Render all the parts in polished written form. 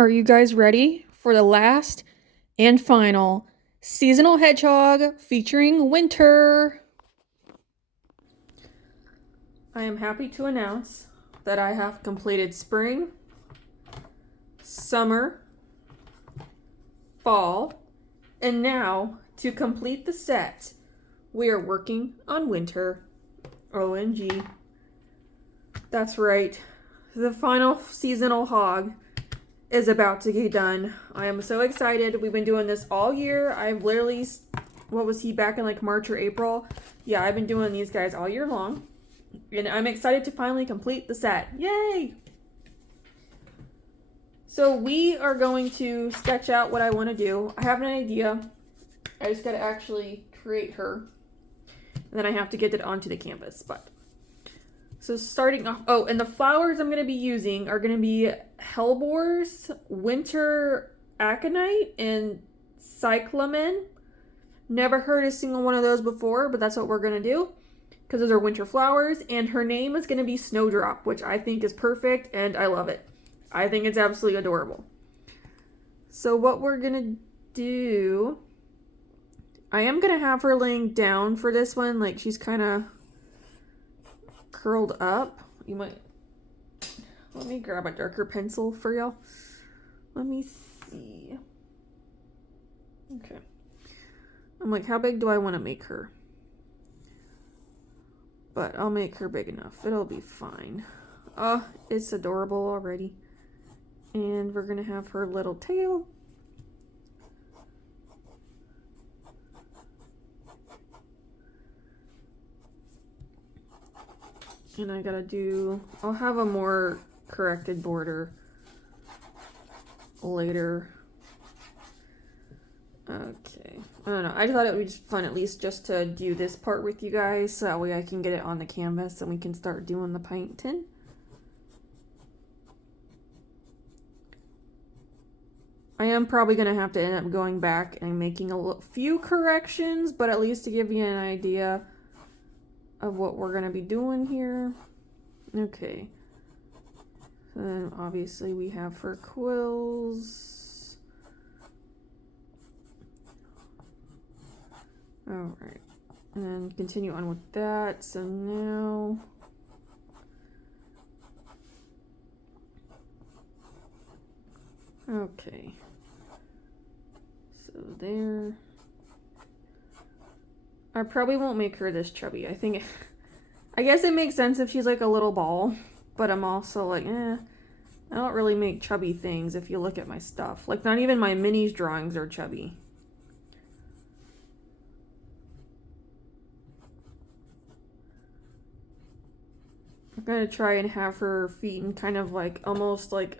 Are you guys ready for the last and final seasonal hedgehog featuring winter? I am happy to announce that I have completed spring, summer, fall, and now to complete the set, we are working on winter. OMG. That's right. The final seasonal hog is about to get done. I am so excited. We've been doing this all year. I've literally, what was he, back in like March or April? Yeah, I've been doing these guys all year long. And I'm excited to finally complete the set. Yay! So we are going to sketch out what I want to do. I have an idea. I just got to actually create her. And then I have to get it onto the canvas. But so starting off, oh, and the flowers I'm going to be using are going to be hellebores, winter aconite, and cyclamen. Never heard a single one of those before, but that's what we're going to do because those are winter flowers. And her name is going to be Snowdrop, which I think is perfect and I love it. I think it's absolutely adorable. So what we're going to do, I am going to have her laying down for this one. Like she's kind of curled up. You might, let me grab a darker pencil for y'all. Let me see. Okay. I'm like, how big do I want to make her? But I'll make her big enough. It'll be fine. Oh, it's adorable already. And we're going to have her little tail. And I gotta do, I'll have a more corrected border later. Okay. I don't know. I thought it would be fun at least just to do this part with you guys. So that way I can get it on the canvas and we can start doing the painting. I am probably going to have to end up going back and making a few corrections, but at least to give you an idea of what we're going to be doing here. Okay. Then obviously we have her quills. Alright. And then continue on with that. So now okay. So there. I probably won't make her this chubby. I guess it makes sense if she's like a little ball, but I'm also like, I don't really make chubby things if you look at my stuff. Like, not even my minis drawings are chubby. I'm gonna try and have her feet in kind of like, almost like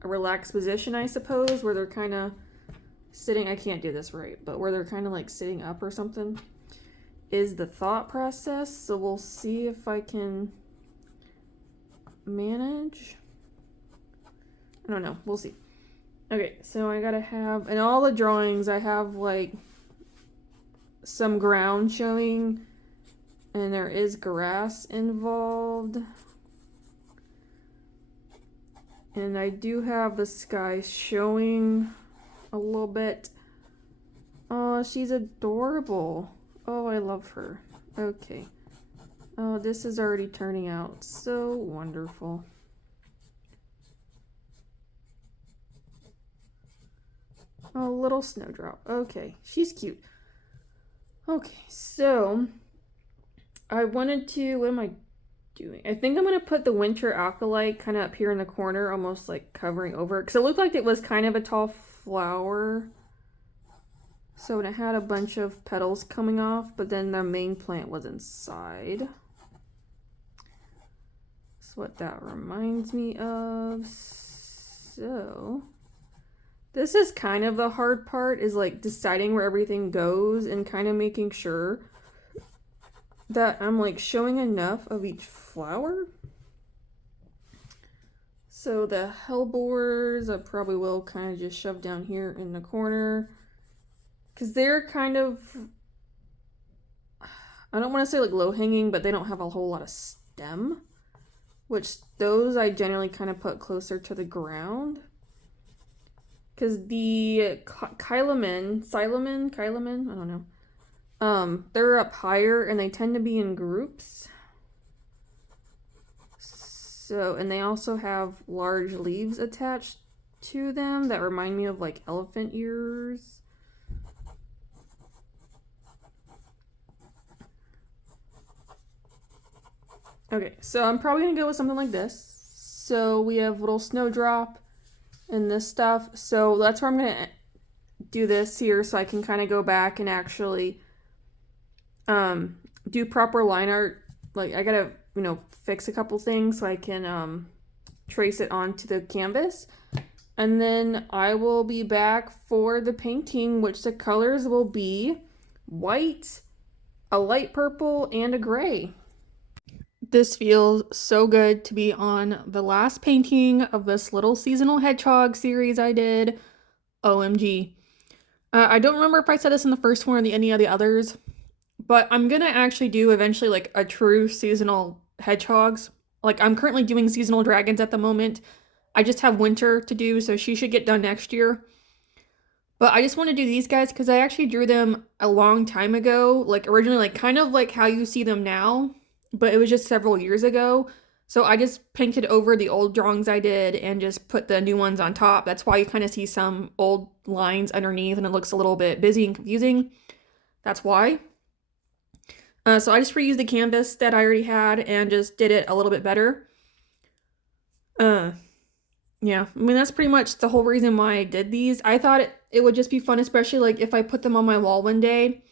a relaxed position, I suppose, where they're kind of sitting, I can't do this right, but where they're kind of like sitting up or something is the thought process. So we'll see if I can manage. I don't know. We'll see. Okay, so I gotta have, in all the drawings, I have like some ground showing, and there is grass involved. And I do have the sky showing a little bit. Oh, she's adorable. Oh, I love her. Okay. Oh, this is already turning out so wonderful. Oh, little Snowdrop. Okay, she's cute. Okay, so I wanted to, what am I doing? I think I'm going to put the winter alkali kind of up here in the corner, almost like covering over it. Because it looked like it was kind of a tall flower. So it had a bunch of petals coming off, but then the main plant was inside. That's what that reminds me of. So this is kind of the hard part, is like deciding where everything goes and kind of making sure that I'm like showing enough of each flower. So the hellebores I probably will kind of just shove down here in the corner, because they're kind of, I don't want to say like low hanging, but they don't have a whole lot of stem, which those I generally kind of put closer to the ground. because the Kylemen, I don't know. They're up higher and they tend to be in groups. So, and they also have large leaves attached to them that remind me of like elephant ears. Okay, so I'm probably gonna go with something like this. So we have little Snowdrop and this stuff. So that's where I'm gonna do this here, so I can kind of go back and actually do proper line art. Like I gotta, fix a couple things so I can trace it onto the canvas. And then I will be back for the painting, which the colors will be white, a light purple, and a gray. This feels so good to be on the last painting of this little seasonal hedgehog series I did. OMG. I don't remember if I said this in the first one or any of the others, but I'm gonna actually do eventually like a true seasonal hedgehogs. Like I'm currently doing seasonal dragons at the moment. I just have winter to do, so she should get done next year. But I just want to do these guys because I actually drew them a long time ago, like originally, like kind of like how you see them now, but it was just several years ago. So I just painted over the old drawings I did and just put the new ones on top. That's why you kind of see some old lines underneath and it looks a little bit busy and confusing. That's why. So I just reused the canvas that I already had and just did it a little bit better. Yeah, I mean, that's pretty much the whole reason why I did these. I thought it would just be fun, especially like if I put them on my wall one day.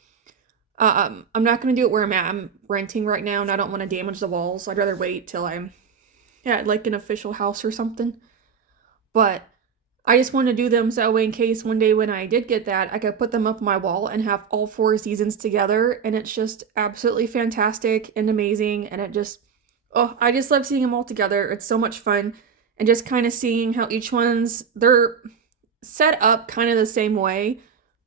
I'm not going to do it where I'm at. I'm renting right now and I don't want to damage the walls. So I'd rather wait till I'm at like an official house or something. But I just want to do them so that way in case one day when I did get that, I could put them up on my wall and have all 4 seasons together. And it's just absolutely fantastic and amazing. And it just, I just love seeing them all together. It's so much fun. And just kind of seeing how each one's, they're set up kind of the same way,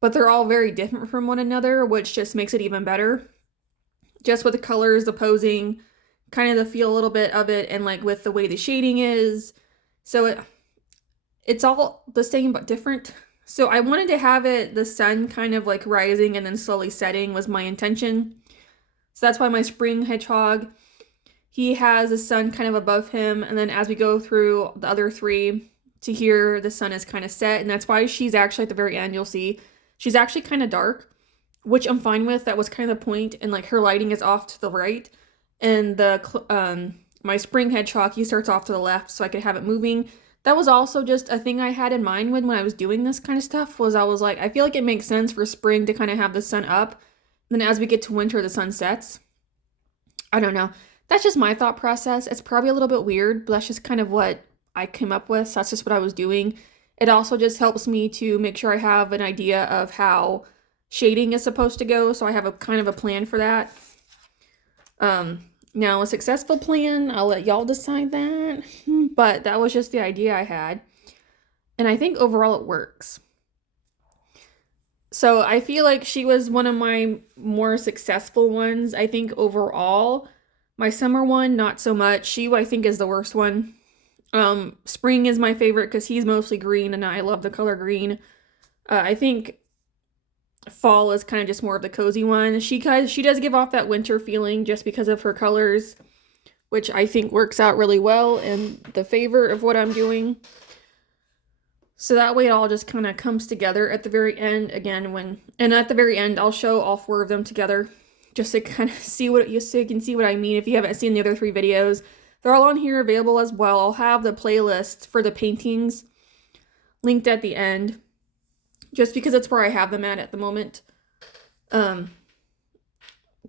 but they're all very different from one another, which just makes it even better. Just with the colors, the posing, kind of the feel a little bit of it, and like with the way the shading is. So it's all the same but different. So I wanted to have it, the sun kind of like rising and then slowly setting was my intention. So that's why my spring hedgehog, he has the sun kind of above him, and then as we go through the other 3 to here, the sun is kind of set, and that's why she's actually at the very end, you'll see. She's actually kind of dark, which I'm fine with. That was kind of the point, and like her lighting is off to the right, and my spring hedgehog, he starts off to the left, so I could have it moving. That was also just a thing I had in mind when I was doing this kind of stuff, was I was like, I feel like it makes sense for spring to kind of have the sun up, and then as we get to winter, the sun sets. I don't know. That's just my thought process. It's probably a little bit weird, but that's just kind of what I came up with. So that's just what I was doing. It also just helps me to make sure I have an idea of how shading is supposed to go. So I have a kind of a plan for that. Now a successful plan, I'll let y'all decide that. But that was just the idea I had. And I think overall it works. So I feel like she was one of my more successful ones. I think overall, my summer one, not so much. She, I think, is the worst one. Spring is my favorite because he's mostly green and I love the color green. I think fall is kind of just more of the cozy one. She does give off that winter feeling just because of her colors, which I think works out really well in the favor of what I'm doing. So that way it all just kind of comes together at the very end again and at the very end I'll show all 4 of them together just to kind of see so you can see what I mean if you haven't seen the other 3 videos. They're all on here available as well. I'll have the playlist for the paintings linked at the end just because it's where I have them at the moment. Because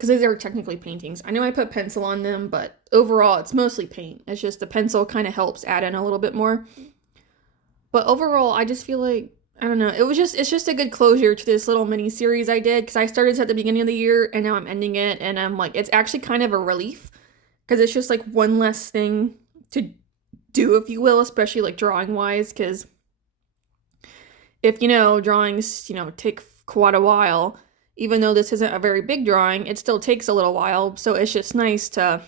these are technically paintings. I know I put pencil on them, but overall it's mostly paint. It's just the pencil kind of helps add in a little bit more. But overall, I just feel like, I don't know, it's just a good closure to this little mini series I did, because I started this at the beginning of the year, and now I'm ending it, and I'm like, it's actually kind of a relief, because it's just like one less thing to do, if you will, especially like drawing-wise, because if, drawings, take quite a while, even though this isn't a very big drawing, it still takes a little while, so it's just nice to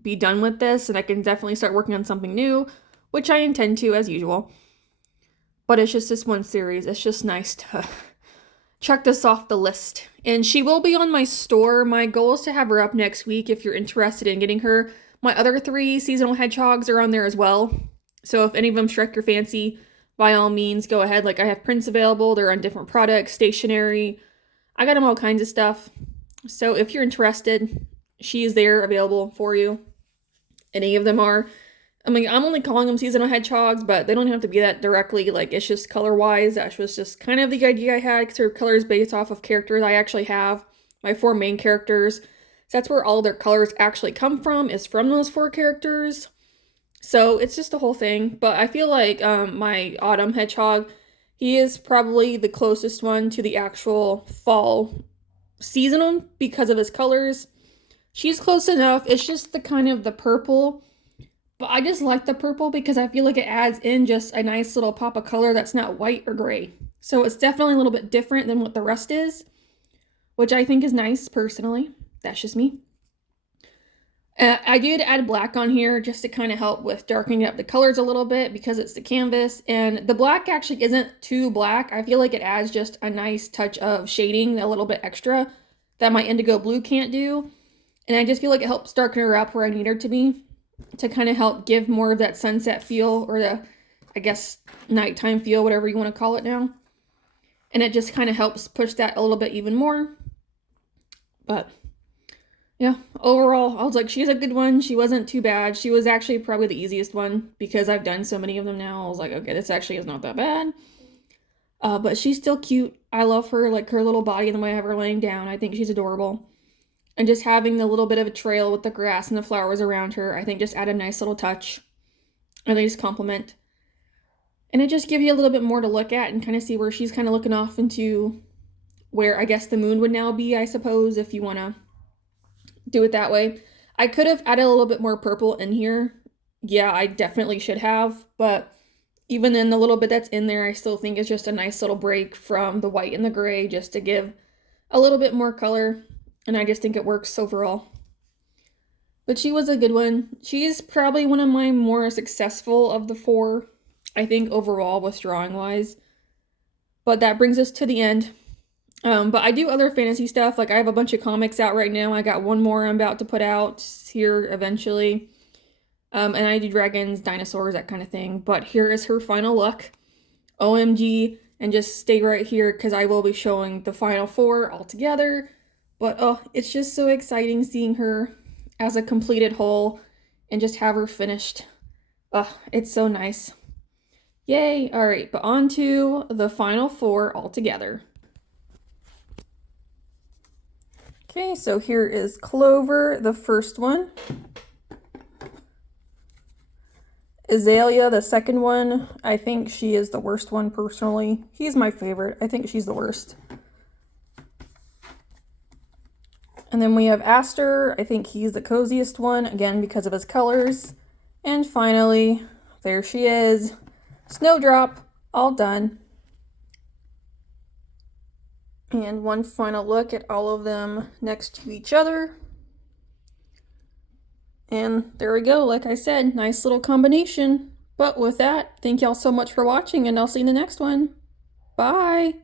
be done with this, and I can definitely start working on something new, which I intend to, as usual. but it's just this one series. It's just nice to check this off the list. And she will be on my store. My goal is to have her up next week if you're interested in getting her. My other 3 seasonal hedgehogs are on there as well. So if any of them strike your fancy, by all means, go ahead. Like I have prints available. They're on different products, stationery. I got them all kinds of stuff. So if you're interested, she is there available for you. Any of them are. I mean, I'm only calling them seasonal hedgehogs, but they don't have to be that directly. Like, it's just color-wise. That was just kind of the idea I had, because her color is based off of characters I actually have. My 4 main characters. So that's where all their colors actually come from, is from those 4 characters. So it's just a whole thing. But I feel like my autumn hedgehog, he is probably the closest one to the actual fall seasonal because of his colors. She's close enough. It's just the kind of the purple. But I just like the purple because I feel like it adds in just a nice little pop of color that's not white or gray. So it's definitely a little bit different than what the rest is, which I think is nice personally. That's just me. I did add black on here just to kind of help with darkening up the colors a little bit because it's the canvas. And the black actually isn't too black. I feel like it adds just a nice touch of shading, a little bit extra that my indigo blue can't do. And I just feel like it helps darken her up where I need her to be, to kind of help give more of that sunset feel, or the, I guess, nighttime feel, whatever you want to call it now. And it just kind of helps push that a little bit even more. But yeah, overall, I was like, she's a good one. She wasn't too bad. She was actually probably the easiest one because I've done so many of them now. I was like, okay, this actually is not that bad. But she's still cute. I love her, like her little body and the way I have her laying down. I think she's adorable. And just having the little bit of a trail with the grass and the flowers around her, I think just add a nice little touch. And they just complement. And it just gives you a little bit more to look at and kind of see where she's kind of looking off into where I guess the moon would now be, I suppose, if you want to do it that way. I could have added a little bit more purple in here. Yeah, I definitely should have. But even then, the little bit that's in there, I still think is just a nice little break from the white and the gray, just to give a little bit more color. And I just think it works overall. But she was a good one. She's probably one of my more successful of the 4, I think, overall with drawing-wise. But that brings us to the end. But I do other fantasy stuff. Like, I have a bunch of comics out right now. I got one more I'm about to put out here eventually. And I do dragons, dinosaurs, that kind of thing. But here is her final look. OMG. And just stay right here because I will be showing the final 4 all together. But, oh, it's just so exciting seeing her as a completed whole and just have her finished. Oh, it's so nice. Yay! All right, but on to the final 4 all together. Okay, so here is Clover, the first one. Azalea, the second one. I think she is the worst one personally. He's my favorite. I think she's the worst. And then we have Aster. I think he's the coziest one, again, because of his colors. And finally, there she is. Snowdrop, all done. And one final look at all of them next to each other. And there we go, like I said, nice little combination. But with that, thank y'all so much for watching, and I'll see you in the next one. Bye!